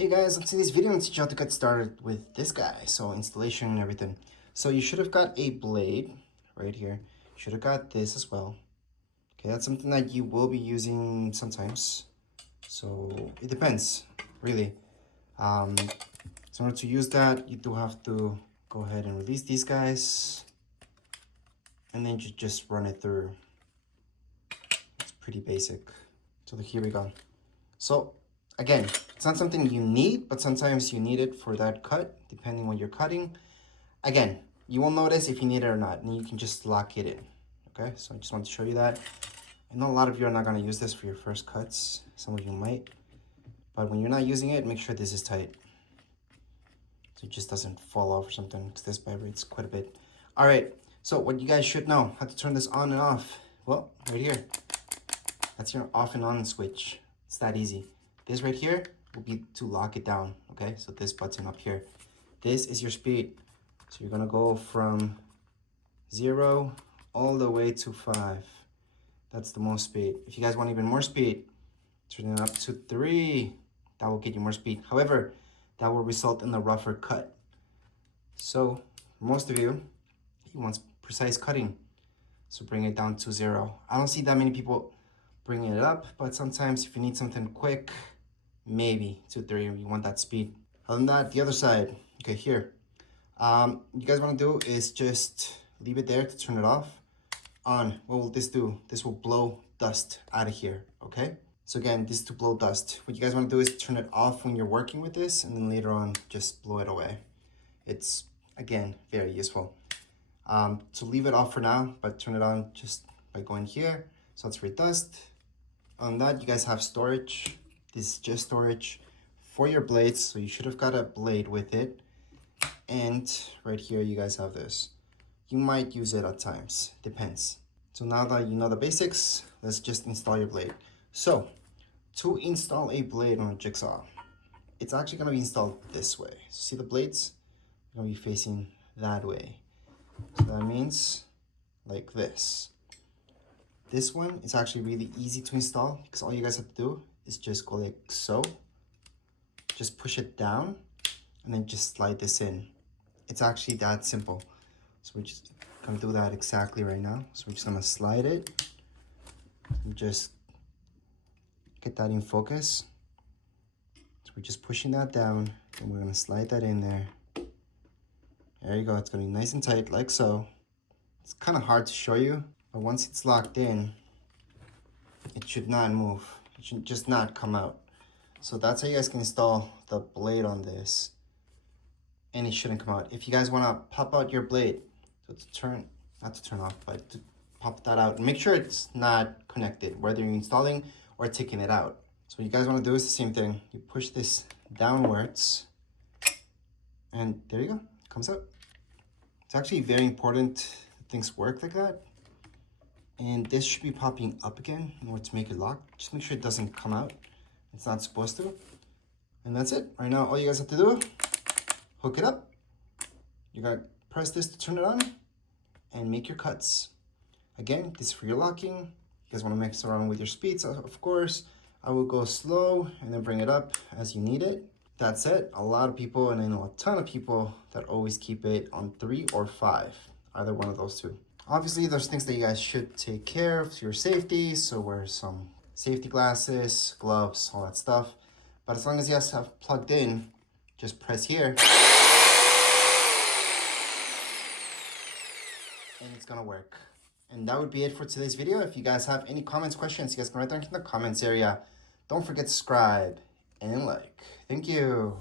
Hey guys, let's see this video and teach you how to get started with this guy. So installation and everything. So you should have got a blade right here. You should have got this as well. Okay, that's something that you will be using sometimes. So it depends, really. So in order to use that, you do have to go ahead and release these guys. And then you just run it through. It's pretty basic. So here we go. So again, it's not something you need, but sometimes you need it for that cut, depending what you're cutting. Again, you will notice if you need it or not, and you can just lock it in. Okay, so I just want to show you that. I know a lot of you are not going to use this for your first cuts. Some of you might. But when you're not using it, make sure this is tight, so it just doesn't fall off or something, because this vibrates quite a bit. All right, so what you guys should know, how to turn this on and off. Well, right here. That's your off and on switch. It's that easy. This right here will be to lock it down, okay? So this button up here. This is your speed. So you're gonna go from 0 all the way to 5. That's the most speed. If you guys want even more speed, turn it up to 3. That will get you more speed. However, that will result in a rougher cut. So for most of you, he wants precise cutting. So bring it down to 0. I don't see that many people bringing it up, but sometimes if you need something quick, maybe 2, 3, you want that speed. Other than that, the other side, okay, here. You guys want to do is just leave it there to turn it off. On, what will this do? This will blow dust out of here, okay? So again, this is to blow dust. What you guys want to do is turn it off when you're working with this, and then later on, just blow it away. It's, again, very useful. So leave it off for now, but turn it on just by going here. So it's for dust. On that, you guys have storage. This is just storage for your blades, so you should have got a blade with it. And right here, you guys have this. You might use it at times, depends. So now that you know the basics, let's just install your blade. So to install a blade on a jigsaw, it's actually gonna be installed this way. So see the blades? They're gonna be facing that way. So that means like this. This one is actually really easy to install because all you guys have to do is just go like so. Just push it down and then just slide this in. It's actually that simple. So we're just gonna do that exactly right now. So we're just gonna slide it and just get that in focus. So we're just pushing that down and we're gonna slide that in there. There you go, it's gonna be nice and tight like so. It's kind of hard to show you, but once it's locked in, it should not move. It should just not come out. So that's how you guys can install the blade on this. And it shouldn't come out. If you guys want to pop out your blade, so to turn, not to turn off, but to pop that out, and make sure it's not connected, whether you're installing or taking it out. So what you guys want to do is the same thing. You push this downwards, and there you go, it comes out. It's actually very important that things work like that. And this should be popping up again in order to make it lock. Just make sure it doesn't come out. It's not supposed to. And that's it. Right now, all you guys have to do, hook it up. You gotta press this to turn it on and make your cuts. Again, this is for your locking. You guys wanna mix around with your speeds, of course. I will go slow and then bring it up as you need it. That's it. A lot of people, and I know a ton of people that always keep it on 3 or 5, either one of those two. Obviously, there's things that you guys should take care of to your safety, so wear some safety glasses, gloves, all that stuff. But as long as you guys have plugged in, just press here, and it's gonna work. And that would be it for today's video. If you guys have any comments, questions, you guys can write down in the comments area. Don't forget to subscribe and like. Thank you.